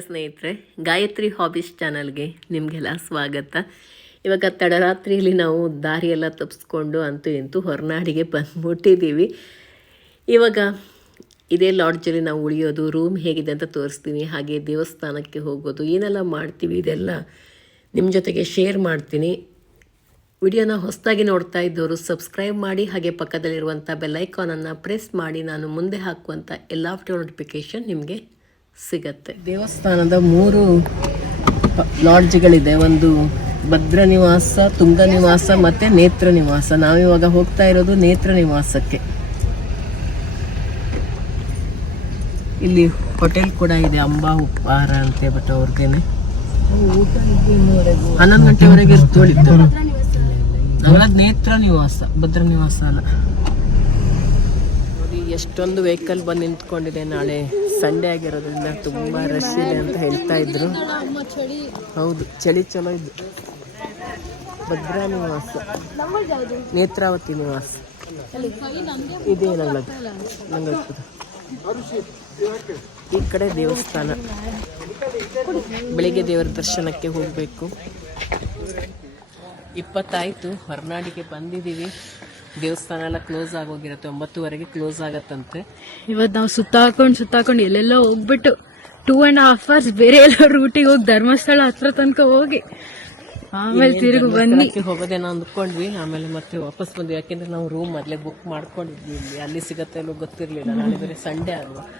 ಸ್ನೇಹಿತರೆ, ಗಾಯತ್ರಿ ಹಾಬೀಸ್ ಚಾನಲ್ಗೆ ನಿಮಗೆಲ್ಲ ಸ್ವಾಗತ. ಇವಾಗ ತಡರಾತ್ರಿಯಲ್ಲಿ ನಾವು ದಾರಿಯೆಲ್ಲ ತಪ್ಪಿಸ್ಕೊಂಡು ಅಂತೂ ಇಂತೂ ಹೊರನಾಡಿಗೆ ಬಂದ್ಬಿಟ್ಟಿದ್ದೀವಿ. ಇವಾಗ ಇದೇ ಲಾಡ್ಜಲ್ಲಿ ನಾವು ಉಳಿಯೋದು, ರೂಮ್ ಹೇಗಿದೆ ಅಂತ ತೋರಿಸ್ತೀನಿ, ಹಾಗೆ ದೇವಸ್ಥಾನಕ್ಕೆ ಹೋಗೋದು, ಏನೆಲ್ಲ ಮಾಡ್ತೀವಿ ಇದೆಲ್ಲ ನಿಮ್ಮ ಜೊತೆಗೆ ಶೇರ್ ಮಾಡ್ತೀನಿ. ವಿಡಿಯೋನ ಹೊಸದಾಗಿ ನೋಡ್ತಾ ಇದ್ದವರು ಸಬ್ಸ್ಕ್ರೈಬ್ ಮಾಡಿ, ಹಾಗೆ ಪಕ್ಕದಲ್ಲಿರುವಂಥ ಬೆಲ್ಲೈಕಾನನ್ನು ಪ್ರೆಸ್ ಮಾಡಿ, ನಾನು ಮುಂದೆ ಹಾಕುವಂಥ ಎಲ್ಲ ನೋಟಿಫಿಕೇಷನ್ ನಿಮಗೆ ಸಿಗತ್ತೆ. ದೇವಸ್ಥಾನದ ಮೂರು ಲಾಡ್ಜ್ಗಳಿದೆ. ಒಂದು ಭದ್ರ ನಿವಾಸ ತುಂಗ ನಿವಾಸ ಮತ್ತು ನೇತ್ರ ನಿವಾಸ. ನಾವಿವಾಗ ಹೋಗ್ತಾ ಇರೋದು ನೇತ್ರ ನಿವಾಸಕ್ಕೆ. ಇಲ್ಲಿ ಹೋಟೆಲ್ ಕೂಡ ಇದೆ ಅಂಬಾ ಉಪಹಾರ ಅಂತ ಬಟ್ ಅವ್ರಿಗೇನೆ ಹನ್ನೊಂದು ಗಂಟೆವರೆಗೆ ಇರ್ತೋಳಿತ್ತು ನಮ್ಮದು ನೇತ್ರ ನಿವಾಸ ಭದ್ರ ನಿವಾಸ ಅಲ್ಲ. ನೋಡಿ ಎಷ್ಟೊಂದು ವೆಹಿಕಲ್ ಬಂದು ನಿಂತ್ಕೊಂಡಿದೆ ನಾಳೆ. ಸಂಡೇ ಆಗಿರೋದ್ರಿಂದ ತುಂಬಾ ರಶ್ ಇದೆ ಅಂತ ಹೇಳ್ತಾ ಇದ್ರು. ಹೌದು, ಚಳಿ ಚಲೋ ಇದ್ದು ಭದ್ರಾ ನಿವಾಸ ನೇತ್ರಾವತಿ ನಿವಾಸ. ಇದೇ ನಂಗೆ ಈ ಕಡೆ ದೇವಸ್ಥಾನ. ಬೆಳಿಗ್ಗೆ ದೇವರ ದರ್ಶನಕ್ಕೆ ಹೋಗಬೇಕು. ಇಪ್ಪತ್ತಾಯಿತು, ಹೊರನಾಡಿಗೆ ಬಂದಿದ್ದೀವಿ. ದೇವಸ್ಥಾನ ಎಲ್ಲ ಕ್ಲೋಸ್ ಆಗೋಗಿರುತ್ತೆ ಒಂಬತ್ತುವರೆಗೆ ಕ್ಲೋಸ್ ಆಗತ್ತಂತೆ. ಇವತ್ತು ನಾವು ಸುತ್ತಾಕೊಂಡು ಸುತ್ತಾಕೊಂಡು ಎಲ್ಲೆಲ್ಲ ಹೋಗ್ಬಿಟ್ಟು ಟೂ ಅಂಡ್ ಹಾಫ್ ಅವರ್ಸ್ ಬೇರೆ ಎಲ್ಲ ರೂಟಿಗೆ ಹೋಗಿ ಧರ್ಮಸ್ಥಳ ಹತ್ರ ತನಕ ಹೋಗಿ. ಆಮೇಲೆ ತಿರುಗಿ ಬನ್ನಿ. ಹೋಗೋದೇನ ಅಂದ್ಕೊಂಡ್ವಿ ಆಮೇಲೆ ಮತ್ತೆ ವಾಪಸ್ ಬಂದ್ವಿ. ಯಾಕೆಂದ್ರೆ ನಾವು ರೂಮ್ ಮೊದಲೇ ಬುಕ್ ಮಾಡ್ಕೊಂಡಿದ್ವಿ ಇಲ್ಲಿ. ಅಲ್ಲಿ ಸಿಗತ್ತೆ ಇಲ್ಲೋ ಗೊತ್ತಿರಲಿಲ್ಲ. ನಾಳೆ ಬೇರೆ ಸಂಡೇ ಅಲ್ವಾ?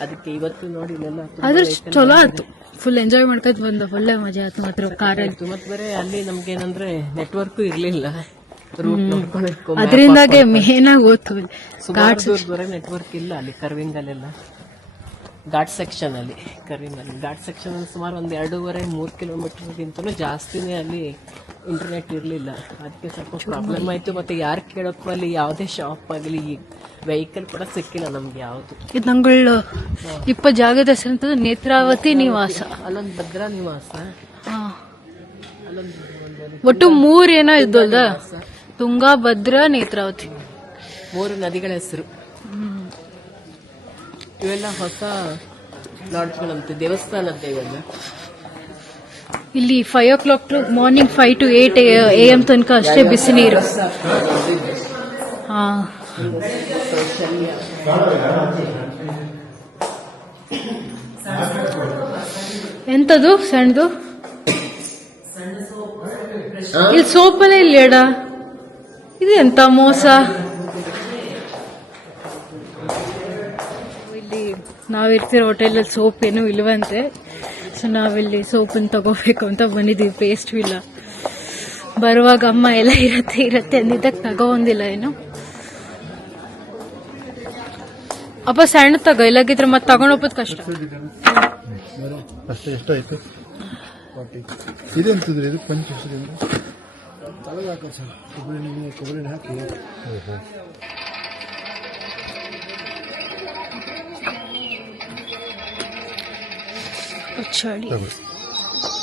ಅದಕ್ಕೆ ಇವತ್ತು ನೋಡಿ ಇಲ್ಲೆಲ್ಲ ಆದ್ರೆ ಚಲೋ ಆಯ್ತು. ಫುಲ್ ಎಂಜಾಯ್ ಮಾಡ್ಕೊತ ಬಂದ ಒಳ್ಳೆ ಮಜಾ ಆಯ್ತು ಮಾತ್ರ ಕಾರಲ್ಲಿ. ಆಯ್ತು. ಮತ್ತೆ ಬೇರೆ ಅಲ್ಲಿ ನಮ್ಗೆ ಏನಂದ್ರೆ ನೆಟ್ವರ್ಕು ಇರ್ಲಿಲ್ಲ. ರೂಟ್ ನೋಡ್ಕೊಳ್ಬೇಕು ಅದರಿಂದಾಗೆ ಮೇನ್ ಆಗಿ ಓದ್ತೀವಿ. ಸುಮಾರು ನೆಟ್ವರ್ಕ್ ಇಲ್ಲ ಅಲ್ಲಿ ಕರ್ವಿಂಗ್ ಅಲ್ಲೆಲ್ಲ ಘಾಟ್ ಸೆಕ್ಷನ್ ಅಲ್ಲಿ ಕರ್ವಿಂಗ್ ಅಲ್ಲಿ ಘಾಟ್ ಸೆಕ್ಷನ್ ಅಲ್ಲಿ ಸುಮಾರು ಒಂದು ಎರಡೂವರೆ ಮೂರು ಕಿಲೋಮೀಟರ್ಗಿಂತಲೂ ಜಾಸ್ತಿನೇ ಅಲ್ಲಿ ಇಂಟರ್ನೆಟ್ ಇರಲಿಲ್ಲ. ಅದಕ್ಕೆ ಸ್ವಲ್ಪ ಪ್ರಾಬ್ಲಮ್ ಆಯಿತು. ಮತ್ತೆ ಯಾರು ಕೇಳೋಕ್ಕೂ ಅಲ್ಲಿ ಯಾವುದೇ ಶಾಪ್ ಆಗಲಿ ವೆಹಿಕಲ್ ಕೂಡ ಸಿಕ್ಕಿಲ್ಲ ನಮ್ಗೆ ಯಾವುದು. ಇದು ನಂಗಳು ಇಪ್ಪ ಜಾಗದ ಹೆಸರು ಅಂತಂದ್ರೆ ನೇತ್ರಾವತಿ ನಿವಾಸ. ಅಲ್ಲೊಂದು ಭದ್ರಾ ನಿವಾಸ. ಅಲ್ಲೊಂದು ಒಟ್ಟು ಮೂರ್ ಏನೋ ಇದ್ದಲ್ದ? ತುಂಗಾ ಭದ್ರಾ ನೇತ್ರಾವತಿ. ಮೂರು ನದಿಗಳ ಹೆಸರು. ಇವೆಲ್ಲ ಹೊಸ ಲಾಡ್ಜ್ಗಳಂತೆ ದೇವಸ್ಥಾನ ಇವೆಲ್ಲ. ಇಲ್ಲಿ five o'clock to morning five to eight A M ತನಕ ಅಷ್ಟೇ ಬಿಸಿ ನೀರು. ಹಾ. ಎಂತದು ಸಣ್ಣದು? ಇಲ್ಲಿ ಸೋಪಲ್ಲೇ ಇಲ್ಲ ಎಡ ಇದು ಎಂತ ಮೋಸ? ಇಲ್ಲಿ ನಾವಿರ್ತಿರೋ ಹೋಟೆಲಲ್ಲಿ ಸೋಪ್ ಏನು ಇಲ್ವಂತೆ. ಸೊ ನಾವಿಲ್ಲಿ ಸೋಪನ್ನು ತಗೋಬೇಕು ಅಂತ ಬಂದಿದ್ದೀವಿ ಪೇಸ್ಟ್ ಇಲ್ಲ. ಬರುವಾಗ ಅಮ್ಮ ಎಲ್ಲ ಇರತ್ತೆ ಇರತ್ತೆ ಅಂದಿದ್ದಕ್ಕೆ ತಗೋಂದಿಲ್ಲ ಏನು? ಅಪ್ಪ ಸಣ್ಣ ತಗೋ, ಇಲ್ಲಾಗಿದ್ರೆ ಮತ್ತೆ ತಗೊಂಡೋಗೋದು ಕಷ್ಟ. ಅಷ್ಟೇ ಎಷ್ಟಾಯ್ತು ಕೊಬ್ಬರಿ ಹಾಕಿ. ಚಳಿ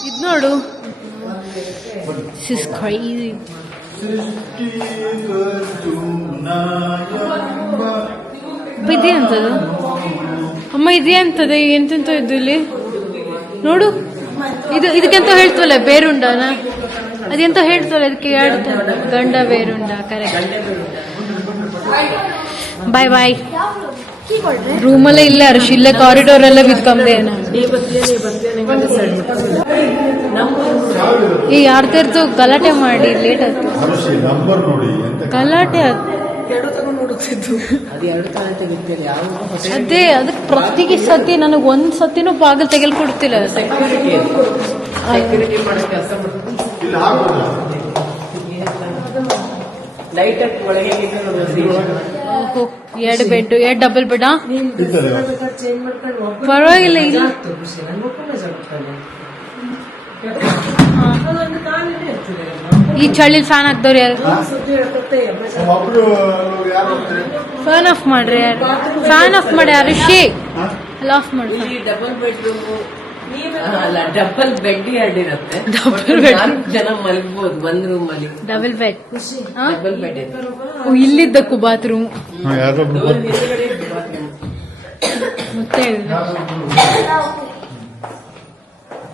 ಇದು ನೋಡು. ಸಿಸ್ ಇದೇ ಅಂತದು? ಅಮ್ಮ ಇದೇ ಅಂತದೆ? ಎಂತೆಂತ ಇದ್ದು ಇಲ್ಲಿ? ನೋಡು. ಇದು ಇದಕ್ಕೆಂತ ಹೇಳ್ತವಲ್ಲ ಬೇರುಂಡನ? ಅದೆಂತ ಹೇಳ್ತಾರೆ ಅದಕ್ಕೆ ಎರಡು ಗಂಡ ಬೇರುಂಡ ಕರೆಕ್ಟ್ ಬಾಯ್ ಬಾಯ್ ರೂಮಲ್ಲೇ ಇಲ್ಲ ಅರ್ಶ್ ಇಲ್ಲೇ ಕಾರಿಡೋರ್ ಎಲ್ಲ ಬಿದ್ಕೊಂಡೆ ಈ ಯಾರ್ದಾರ್ದು ಗಲಾಟೆ ಮಾಡಿ ಲೇಟ್ ಆಯ್ತು. ನಂಬರ್ ನೋಡಿ ಎಂತ ಗಲಾಟೆ ಆಯ್ತು. ಅದು ಅದಕ್ಕೆ ಪ್ರತಿ ಸತಿ ನನಗೆ ಒಂದ್ ಸತಿನೂ ಬಾಗಿಲು ತೆಗೆಲ್ ಇಲ್ಲಿ ಹಾಕೋದು ಲೈಟ್ ಒಳಗೆ ಓಹೋ ಎರಡು ಬೆಡ್ ಎರಡು ಡಬಲ್ ಬೆಡ್ ಪರವಾಗಿಲ್ಲ ಇಲ್ಲ ಈ ಚಳಿ ಫ್ಯಾನ್ ಹಾಕ್ದವ್ರು ಯಾರು? ಫ್ಯಾನ್ ಆಫ್ ಮಾಡ್ರಿ ಯಾರು? ಫ್ಯಾನ್ ಆಫ್ ಮಾಡಿ ಯಾರು? ಶೇ ಅಲ್ಲಿ ಆಫ್ ಮಾಡಿ ಡಬಲ್ ಬೆಡ್ರೂಮ್ ಅಲ್ಲ ಡಬಲ್ ಬೆಡ್ ಎರಡ್ ಇರುತ್ತೆ ಡಬಲ್ ಬೆಡ್ ನಾಲ್ಕು ಜನ ಮಲಗ್ಬೋದು ಒಂದ್ ರೂಮ್ ಅಲ್ಲಿ. ಡಬಲ್ ಬೆಡ್ ಡಬಲ್ ಬೆಡ್ ಇದೆ. ಇಲ್ಲಿದ್ದಕ್ಕೂ ಬಾತ್ರೂಮ್. ಯಾರೊಬ್ರು bathroom. ಮತ್ತೆ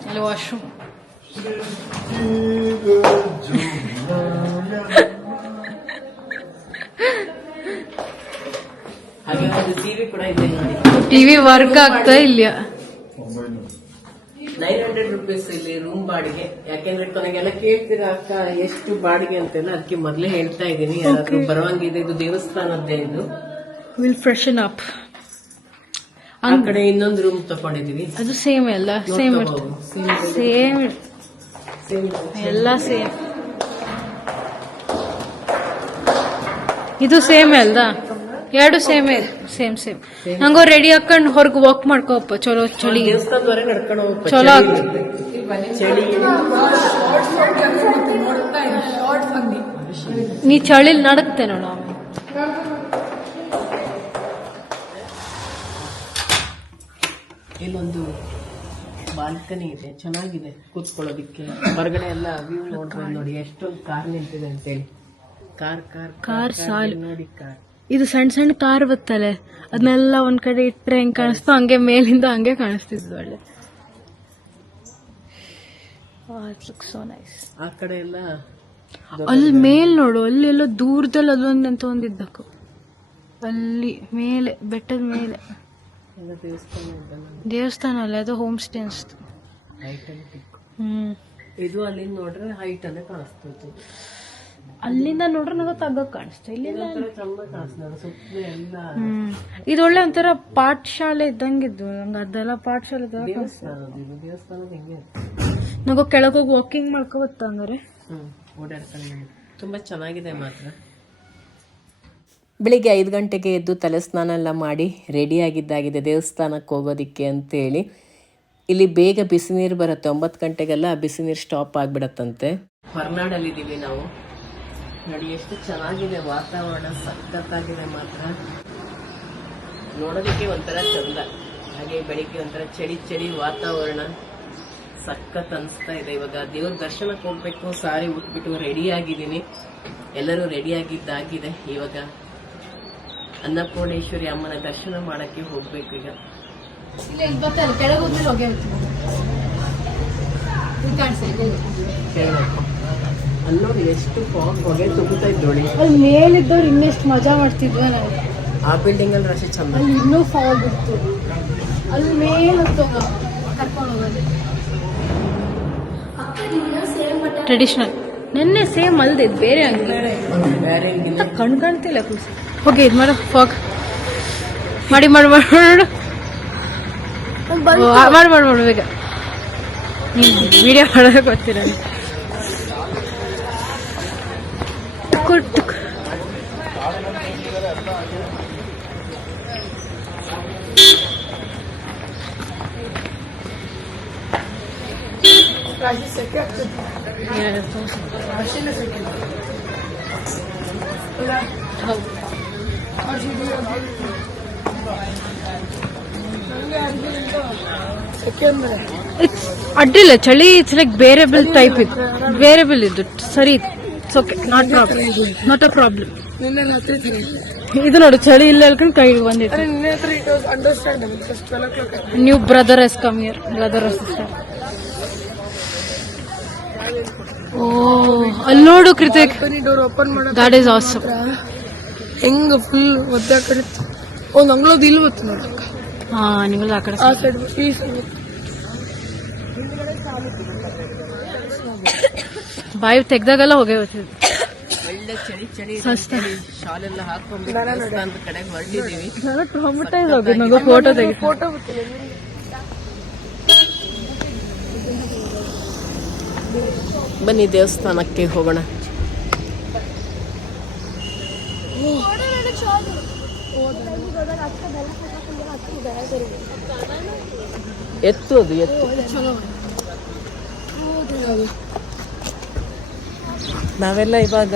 ಅಲ್ಲಿ ವಾಶ್ರೂಮ್ ಹಾಗೆ ಒಂದು ಟಿವಿ ಕೂಡ ಇದೆ ನೋಡಿ. ಟಿವಿ ವರ್ಕ್ ಆಗ್ತಾ ಇಲ್ಲ ನೈನ್ ಹಂಡ್ರೆಡ್ ರುಪೀಸ್ ಇಲ್ಲಿ ರೂಮ್ ಬಾಡಿಗೆ. ಯಾಕೆಂದ್ರೆ ಕೊನೆಗೆಲ್ಲ ಕೇಳ್ತೀರಾ ಅಕ್ಕ ಎಷ್ಟು ಬಾಡಿಗೆ ಅಂತೆಲ್ಲ ಅದಕ್ಕೆ ಮೊದಲೇ ಹೇಳ್ತಾ ಇದ್ದೀನಿ ಯಾರಾದ್ರೂ ಬರುವಂಗಿದೆ ಇದು ದೇವಸ್ಥಾನದ್ದೇ ಇದು ವಿಲ್ ಫ್ರೆಶನ್ ಅಪ್ ಆ ಕಡೆ ಇನ್ನೊಂದು ರೂಮ್ ತಕೊಂಡಿದೀವಿ ಅದು ಸೇಮ್ ಎಲ್ಲ ಸೇಮ್ ಸೇಮ್ ಎಲ್ಲ ಸೇಮ್ ಇದು ಸೇಮ್ ಅಲ್ದ? ಎರಡು ಸೇಮ್ ಸೇಮ್ ಸೇಮ್. ಹಂಗೋ ರೆಡಿ ಹಾಕೊಂಡು ಹೊರಗ್ ವಾಕ್ ಮಾಡ್ಕೋಪ್ಪ. ಚಲೋ ಚಳಿ. ದೇವಸ್ಥಾನದವರೆಗೆ ನಡ್ಕೊಂಡು ಹೋಗ್ಬೇಕು ಚಲೋ ಚಳಿ ನೀ ಚಳಿಲ್ ನಡಕ್ತೆ ನೋಡ. ಇಲ್ಲೊಂದು ಬಾಲ್ಕನಿ ಇದೆ. ಚೆನ್ನಾಗಿದೆ ಕೂತ್ಕೊಳ್ಳೋದಿಕ್ಕೆ. ಹೊರಗಡೆ ಎಲ್ಲ ವ್ಯೂ ನೋಡ್ರಿ ನೋಡಿ ಎಷ್ಟೊಂದು ಕಾರ್ ನಿಂತಿದೆ ಅಂತೇಳಿ. ಕಾರ್ ಕಾರ್ ಕಾರ್ ಸಾಲ್. ನೋಡಿ ಕಾರ್. ಇದು ಸಣ್ಣ ಸಣ್ಣ ಕಾರ್ ಬತ್ತಲೆ. ಅದನ್ನೆಲ್ಲ ಒಂದ್ ಕಡೆ ಇಟ್ಟರೆ ಹೆಂಗ್ ಕಾಣಿಸ್ತು? ಹಂಗೆ ಮೇಲಿಂದ ಹಂಗೆ ಕಾಣಿಸ್ತಿದ್ವು ಒಳ್ಳೆ. ಸೋ ನೈಸ್ ಆ ಕಡೆ ಎಲ್ಲ ಅಲ್ಲಿ ಮೇಲ್ ನೋಡು ಅಲ್ಲಿ ಎಲ್ಲ ದೂರದಲ್ಲಿ ಅದೊಂದು ಅಂತ ಒಂದಿದ್ದಕ್ಕು. ಅಲ್ಲಿ ಮೇಲೆ ಬೆಟ್ಟದ ಮೇಲೆ. ದೇವಸ್ಥಾನ ಅಲ್ಲ? ಅದು ಹೋಮ್ ಸ್ಟೇ ಅನ್ಸ್ತು. ಹ್ಮ್. ಇದು ಅಲ್ಲಿ ನೋಡ್ರೆ ಹೈಟ್ ಅಲ್ಲೇ ಕಾಣಿಸ್ತೈತಿ ಅಲ್ಲಿಂದ ನೋಡ್ರೆ ನಂಗೆ ತಗ್ಗಕ್ ಕಾಣಿಸ್ತು ಇಲ್ಲಿಂದ ಹ್ಮ್. ಇದು ಒಳ್ಳೆ ಒಂಥರ ಪಾಠಶಾಲೆ ಇದ್ದಂಗಿದ್ದು ನಂಗೆ ಅದೆಲ್ಲ ಪಾಠಶಾಲೆ ನಗ ಕೆಳಗೋಗಿ ವಾಕಿಂಗ್ ಮಾಡ್ಕೋಬತ್ತ ಹಂಗಾರೆ? ತುಂಬಾ ಚೆನ್ನಾಗಿದೆ ಮಾತ್ರ. ಬೆಳಿಗ್ಗೆ ಐದು ಗಂಟೆಗೆ ಎದ್ದು ತಲೆ ಸ್ನಾನ ಎಲ್ಲ ಮಾಡಿ ರೆಡಿಯಾಗಿದ್ದಾಗಿದೆ ದೇವಸ್ಥಾನಕ್ಕೆ ಹೋಗೋದಿಕ್ಕೆ ಅಂತೇಳಿ. ಇಲ್ಲಿ ಬೇಗ ಬಿಸಿ ನೀರು ಬರುತ್ತೆ ಒಂಬತ್ತು ಗಂಟೆಗೆಲ್ಲ ಬಿಸಿ ನೀರು ಸ್ಟಾಪ್ ಆಗಿಬಿಡತ್ತಂತೆ. ಹೊರನಾಡಲ್ಲಿದ್ದೀವಿ ನಾವು. ನೋಡಿ ಎಷ್ಟು ಚೆನ್ನಾಗಿದೆ ವಾತಾವರಣ ಸಖತ್ತಾಗಿದೆ ಮಾತ್ರ. ನೋಡೋದಕ್ಕೆ ಒಂಥರ ಚಂದ. ಹಾಗೆ ಬೆಳಿಗ್ಗೆ ಒಂಥರ ಚಳಿ ಚಳಿ ವಾತಾವರಣ. ಸಖತ್ ಅನಿಸ್ತಾ ಇದೆ ಇವಾಗ. ದೇವ್ರ ದರ್ಶನಕ್ಕೆ ಹೋಗ್ಬೇಕು ಸಾರಿ ಉಟ್ಬಿಟ್ಟು ರೆಡಿ ಆಗಿದ್ದೀನಿ. ಎಲ್ಲರೂ ರೆಡಿ ಆಗಿದ್ದಾಗಿದೆ ಇವಾಗ. ಅನ್ನಪೂರ್ಣೇಶ್ವರಿ ಅಮ್ಮನ ದರ್ಶನ ಮಾಡಕ್ಕೆ ಹೋಗ್ಬೇಕು ಈಗ. ಕೆಳಗೆ ಹೋದ್ರೆ ಹೋಗೇ ಕೇಳಬೇಕು ಅಲ್ಲಿ ನೋಡಿ ಎಷ್ಟು ಫಾಗ್ ಹೊಗೆ ತುಂಬುತ್ತಾ ಇದ್ದೋಳಿ. ಅಲ್ಲಿ ಮೇಲಿದ್ದವ್ರು ಇನ್ನೆಷ್ಟು ಮಜಾ ಮಾಡ್ತಿದ್ವಿ ನನಗೆ ಆ ಬಿಲ್ಡಿಂಗ್ ಅಲ್ಲಿ ರಶಿ ಚಂದ. ಅಲ್ಲಿ ಇನ್ನೂ ಫಾಗ್ ಇತ್ತು. ಅಲ್ಲಿ ಮೇಲೆ ಕರ್ಕೊಂಡು ಹೋಗೋದು ಟ್ರೆಡಿಷನಲ್ ನೆನ್ನೆ ಸೇಮ್ ಅಲ್ದೆ ಇದು ಬೇರೆ ಏನಿಲ್ಲ. ಕಣ್ ಕಾಣ್ತಿಲ್ಲ ಕೂಸಿ ಹೋಗಿ ಇದು ಮಾಡು ಫಾಗ್ ಮಾಡಿ ಮಾಡಿ ಮಾಡಿ ಮಾಡು. ಮಾಡಿ ಮಾಡಿ ಬೇಗ. ವಿಡಿಯೋ ಮಾಡೋದಕ್ಕೆ ಗೊತ್ತಿರ ಕೊಟ್ಟು ಹೌದು It's ಅಡ್ಡಿಲ್ಲ ಚಳಿ ಇಟ್ಸ್ ಲೈಕ್ ಬೇರೆಬಲ್ ಟೈಪ್ ಇದು. ಬೇರೆಬಲ್ ಇದು ಸರಿ it's okay not problem not a problem ನಿನ್ನೆ ರಾತ್ರಿ ತರ ಇದು ನೋಡಿ ಚಳಿ ಇಲ್ಲ ಹೇಳ್ಕೊಂಡು ಕೈ ಬಂದಿತ್ತು. ನಿನ್ನೆ ಹತ್ರ it was understandable just twelve o'clock new brother yes come here brother sister oh ಅಲ್ಲಿ ನೋಡು ಕೃತಿಕ್. ಕಂಪನಿ ಡೋರ್ ಓಪನ್ ಮಾಡೋ ದಟ್ ಈಸ್ ಆಸಮ್ ಹೆಂಗ್ ಫುಲ್ ಒದ್ದೆ ಕಡಿತು ಒಂದ್ ಅಂಗ್ಳೋದ್ ಇಲ್ವತ್ತು ನೋಡಕ್ಕ. ನೋಡಿ ಹಾ ನಿಮ್ಮಲ್ಲಿ ಆ ಕಡೆ ಆ ಸೈಡ್ ಈ ಸೈಡ್ ಬಾಯಿ ತೆಗ್ದಾಗೆಲ್ಲ ಹೋಗೇ ಬರ್ತಿದ್ವಿ ಒಳ್ಳೆ ಚಳಿ ಚಳಿ ಸಸ್ತ. ಶಾಲ್ ಎಲ್ಲ ಹಾಕೊಂಡು ದೇವಸ್ಥಾನದ ಕಡೆ ಹೊರಟಿದೀವಿ. ನಾನು ಟ್ರಾಮಟೈಸ್ ಹೋಗಿದ್ದು ನಂಗೆ ಫೋಟೋ ತೆಗಿ ಫೋಟೋ ಬನ್ನಿ ದೇವಸ್ಥಾನಕ್ಕೆ ಹೋಗೋಣ. ಎತ್ತು ಅದು ಎತ್ತು. ನಾವೆಲ್ಲ ಇವಾಗ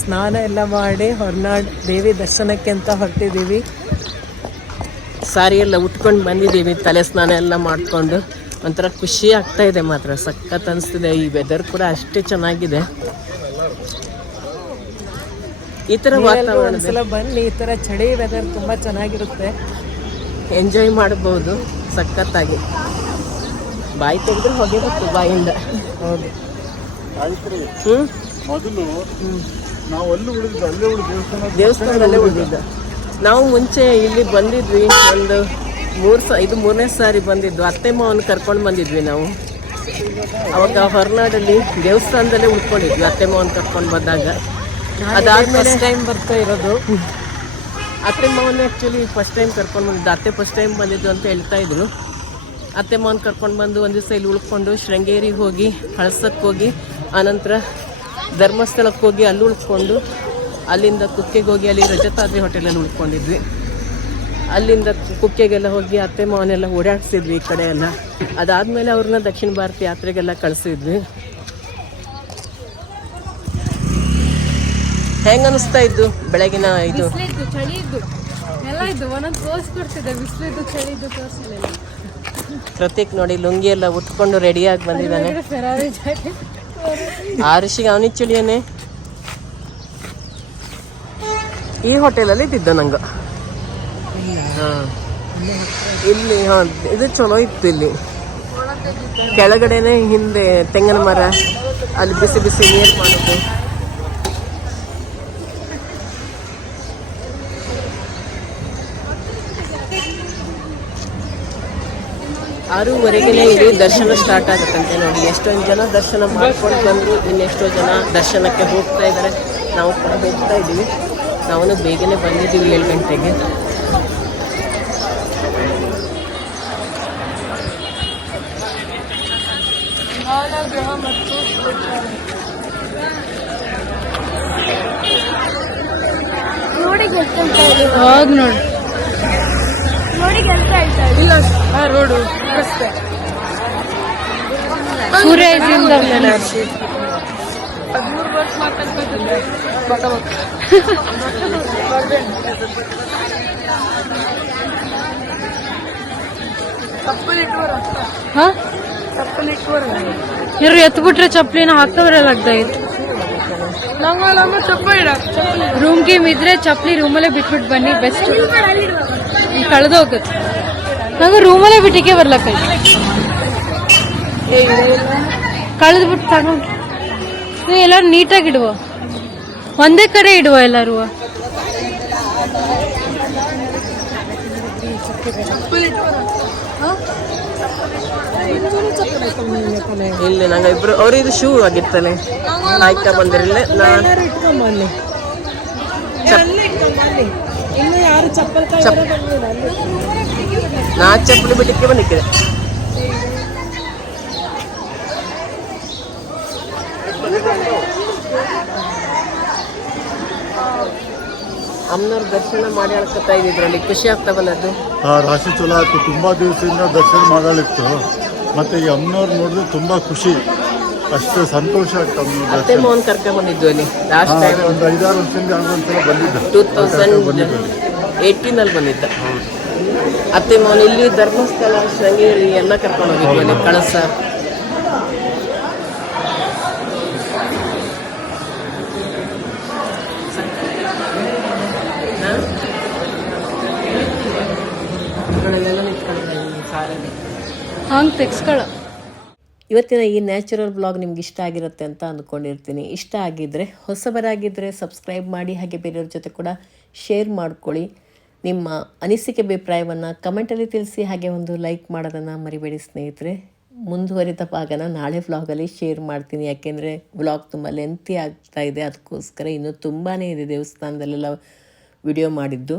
ಸ್ನಾನ ಎಲ್ಲ ಮಾಡಿ ಹೊರನಾಡ್ ದೇವಿ ದರ್ಶನಕ್ಕೆ ಅಂತ ಹೊರಟಿದ್ದೀವಿ. ಸಾರಿ ಎಲ್ಲ ಉಟ್ಕೊಂಡು ಬಂದಿದ್ದೀವಿ ತಲೆ ಸ್ನಾನ ಎಲ್ಲ ಮಾಡಿಕೊಂಡು. ಒಂಥರ ಖುಷಿ ಆಗ್ತಾ ಇದೆ ಮಾತ್ರ ಸಖತ್ ಅನಿಸ್ತಿದೆ ಈ ವೆದರ್ ಕೂಡ ಅಷ್ಟೇ ಚೆನ್ನಾಗಿದೆ. ಈ ಥರ ವಾತಾವರಣ ಬನ್ನಿ ಈ ಥರ ಚಳಿ ವೆದರ್ ತುಂಬ ಚೆನ್ನಾಗಿರುತ್ತೆ. ಎಂಜಾಯ್ ಮಾಡಬಹುದು ಸಖತ್ತಾಗಿ. ಬಾಯಿ ತೆಗೆದ್ರೆ ಹೋಗಿರುತ್ತೆ ಬಾಯಿಂದ. ಹೌದು. ಹ್ಞೂ ಮೊದಲು ನಾವು ಅಲ್ಲಿ ಉಳಿದಿದ್ದು ಅಲ್ಲೇ ಉಳಿದ ದೇವಸ್ಥಾನ ದೇವಸ್ಥಾನದಲ್ಲೇ ಉಳಿದಿದ್ದ. ನಾವು ಮುಂಚೆ ಇಲ್ಲಿ ಬಂದಿದ್ವಿ ಒಂದು ಮೂರು ಸ ಇದು ಮೂರನೇ ಸಾರಿ ಬಂದಿದ್ದು. ಅತ್ತೆ ಮಾವನ ಕರ್ಕೊಂಡು ಬಂದಿದ್ವಿ ನಾವು. ಅವಾಗ ಹೊರನಾಡಲ್ಲಿ ದೇವಸ್ಥಾನದಲ್ಲೇ ಉಳ್ಕೊಂಡಿದ್ವಿ ಅತ್ತೆ ಮಾವನ ಕರ್ಕೊಂಡು ಬಂದಾಗ. ಅದಾದ್ಮೇಲೆ ಟೈಮ್ ಬರ್ತಾ ಇರೋದು. ಅತ್ತೆ ಮಾವನ ಆ್ಯಕ್ಚುಲಿ ಫಸ್ಟ್ ಟೈಮ್ ಕರ್ಕೊಂಡು ಬಂದಿದ್ದು ಅತ್ತೆ ಫಸ್ಟ್ ಟೈಮ್ ಬಂದಿದ್ದು ಅಂತ ಹೇಳ್ತಾ ಇದ್ರು. ಅತ್ತೆ ಮಾವನ ಕರ್ಕೊಂಡು ಬಂದು ಒಂದು ದಿವಸ ಇಲ್ಲಿ ಉಳ್ಕೊಂಡು ಶೃಂಗೇರಿಗೆ ಹೋಗಿ ಹಳಸಕ್ಕೆ ಹೋಗಿ, ಆನಂತರ ಧರ್ಮಸ್ಥಳಕ್ಕೆ ಹೋಗಿ ಅಲ್ಲಿ ಉಳ್ಕೊಂಡು, ಅಲ್ಲಿಂದ ಕುಕ್ಕೆಗೆ ಹೋಗಿ ಅಲ್ಲಿ ರಜತಾದ್ರಿ ಹೋಟೆಲಲ್ಲಿ ಉಳ್ಕೊಂಡಿದ್ವಿ. ಅಲ್ಲಿಂದ ಕುಕ್ಕೆಗೆಲ್ಲ ಹೋಗಿ ಅತ್ತೆ ಮಾವನೆಲ್ಲ ಓಡಾಡಿಸಿದ್ವಿ ಈ ಕಡೆ ಎಲ್ಲ ಅದಾದಮೇಲೆ ಅವ್ರನ್ನ ದಕ್ಷಿಣ ಭಾರತ ಯಾತ್ರೆಗೆಲ್ಲ ಕಳಿಸಿದ್ವಿ. ಹೆಂಗ ಅನಿಸ್ತಾ ಇದ್ದು ಬೆಳಗಿನ ಇದು? ಚಳಿ ಇದ್ದು ಎಲ್ಲ ಇದ್ದು, ಒಂದೊಂದು ತೋರಿಸ್ಕೊಡ್ತಿದ್ದೆ ಬಿಸಿಲಿದ್ದು ಚಳಿ ಇದ್ದು ತೋರಿಸಲಿಲ್ಲ ಪ್ರತೀಕ್ ನೋಡಿ ಲುಂಗಿ ಎಲ್ಲ ಉಟ್ಕೊಂಡು ರೆಡಿಯಾಗಿ ಬಂದಿದ್ದಾನೆ. ಆರುಷಿಗೆ ಅವನಿಗೆ ಚಳಿಯೇನೆ ಈ ಹೋಟೆಲಲ್ಲಿ ಇದ್ದಿದ್ದ ನಂಗೆ. ಇಲ್ಲಿ ಹಾಂ ಇದು ಚಲೋ ಇತ್ತು ಇಲ್ಲಿ. ಕೆಳಗಡೆನೆ ಹಿಂದೆ ತೆಂಗಿನ ಮರ ಅಲ್ಲಿ ಬಿಸಿ ಬಿಸಿ ನೀರು ಮಾಡೋದು. ಆರೂವರೆಗೆನೆ ಇಲ್ಲಿ ದರ್ಶನ ಸ್ಟಾರ್ಟ್ ಆಗುತ್ತಂತೆ ನೋಡಿ. ಎಷ್ಟೊಂದು ಜನ ದರ್ಶನ ಮಾಡ್ಕೊಂಡು ಬಂದರು ಇನ್ನೆಷ್ಟೋ ಜನ ದರ್ಶನಕ್ಕೆ ಹೋಗ್ತಾ ಇದ್ದಾರೆ. ನಾವು ಕೂಡ ಹೋಗ್ತಾ ಇದ್ದೀವಿ. ನಾವು ಬೇಗನೆ ಬಂದಿದ್ದೀವಿ ಏಳು ಗಂಟೆಗೆ. ನೋಡಿ ಗೆಲ್ತಾ ಹೋಗ್ ನೋಡಿ ನೋಡಿ ಗೆಲ್ತಾ ಇದ್ದಾರೆ ಇಲ್ಲ ರೋಡು ರಸ್ತೆ ಸೂರ್ಯ ಇದರಿಂದ ಹಾ ಇವ್ರು ಎತ್ಬಿಟ್ರೆ ಚಪ್ಪಲಿನ ಹಾಕಬರಲಾಗ್ತಾ ಇತ್ತು ರೂಮ್ ಗೇಮ್ ಇದ್ರೆ ಚಪ್ಪಲಿ ರೂಮಲ್ಲೇ ಬಿಟ್ಬಿಟ್ಟು ಬನ್ನಿ ಬೆಸ್ಟ್ ಕಳೆದೋಗುತ್ತೆ. ನಂಗೆ ರೂಮಲ್ಲೇ ಬಿಟ್ಟಿಗೆ ಬರ್ಲಕ್ಕ ಕಳೆದ್ಬಿಟ್ಟು ತಗೊಂಡು. ನೀವು ಎಲ್ಲರೂ ನೀಟಾಗಿ ಇಡುವ. ಒಂದೇ ಕಡೆ ಇಡುವ ಎಲ್ಲರೂ. ಇಲ್ಲ ನಂಗೆ ಇಬ್ರು ಅವ್ರು ಇದು ಶೂ ಆಗಿತ್ತಲೆ ಆಯ್ತಾ ಬಂದಿರಲಿಲ್ಲ ನಾನು ಚಪ್- ನಾ ಚಪ್ಪಲಿ ಬಿಟ್ಟಿಕ್ಕೆ ಬಂದಿಕ್ಕಿದೆ ಅಮ್ಮನವ್ರ ದರ್ಶನ ಮಾಡಿ ಅಳ್ಕೊತಾ ಇದ್ರಲ್ಲಿ. ಖುಷಿ ಆಗ್ತಾ ಬಂದದ್ದು. ಆ ರಾಶಿ ಚಲೋ ಆಯ್ತು ತುಂಬಾ ದಿವಸದಿಂದ ದರ್ಶನ ಮಾಡಲಿತ್ತು. ಮತ್ತೆ ಈ ಅಮ್ಮನವ್ರು ನೋಡಿದ್ರೆ ತುಂಬಾ ಖುಷಿ. ಅಷ್ಟು ಸಂತೋಷ ಅತ್ತೆ ಮೋಹನ್ ಕರ್ಕೊಂಡ್ ಬಂದಿದ್ವಿ ಅಲ್ಲಿ ಲಾಸ್ಟ್ ಟೈಮ್ ಒಂದು ಐದಾರು ವರ್ಷದಿಂದ ಒಂದ್ಸಲ ಬಂದಿದ್ದ. ಟೂ ತೌಸಂಡ್ ಏಯ್ಟೀನ್ ಏಯ್ಟೀನಲ್ಲಿ ಬಂದಿದ್ದ ಅತ್ತೆ ಮೋಹನ್ ಇಲ್ಲಿ ಧರ್ಮಸ್ಥಳ ಶೃಂಗೇರಿ ಎಲ್ಲ ಕರ್ಕೊಂಡು ಹೋಗಿದ್ವಿ ಅಲ್ಲಿ. ಕಳಸ. ಹಂಗೆ ತೆಗ್ಸ್ಕೊಳ. ಇವತ್ತಿನ ಈ ನ್ಯಾಚುರಲ್ ಬ್ಲಾಗ್ ನಿಮ್ಗೆ ಇಷ್ಟ ಆಗಿರುತ್ತೆ ಅಂತ ಅಂದ್ಕೊಂಡಿರ್ತೀನಿ. ಇಷ್ಟ ಆಗಿದ್ದರೆ ಹೊಸಬರಾಗಿದ್ದರೆ ಸಬ್ಸ್ಕ್ರೈಬ್ ಮಾಡಿ, ಹಾಗೆ ಬೇರೆಯವ್ರ ಜೊತೆ ಕೂಡ ಶೇರ್ ಮಾಡ್ಕೊಳ್ಳಿ. ನಿಮ್ಮ ಅನಿಸಿಕೆ ಅಭಿಪ್ರಾಯವನ್ನು ಕಮೆಂಟಲ್ಲಿ ತಿಳಿಸಿ, ಹಾಗೆ ಒಂದು ಲೈಕ್ ಮಾಡೋದನ್ನು ಮರಿಬೇಡಿ ಸ್ನೇಹಿತರೆ. ಮುಂದುವರಿದ ಭಾಗನ ನಾಳೆ ವ್ಲಾಗಲ್ಲಿ ಶೇರ್ ಮಾಡ್ತೀನಿ. ಯಾಕೆಂದರೆ ವ್ಲಾಗ್ ತುಂಬ ಲೆಂತಿ ಆಗ್ತಾ ಇದೆ. ಅದಕ್ಕೋಸ್ಕರ ಇನ್ನೂ ತುಂಬಾ ಇದೆ ದೇವಸ್ಥಾನದಲ್ಲೆಲ್ಲ ವಿಡಿಯೋ ಮಾಡಿದ್ದು.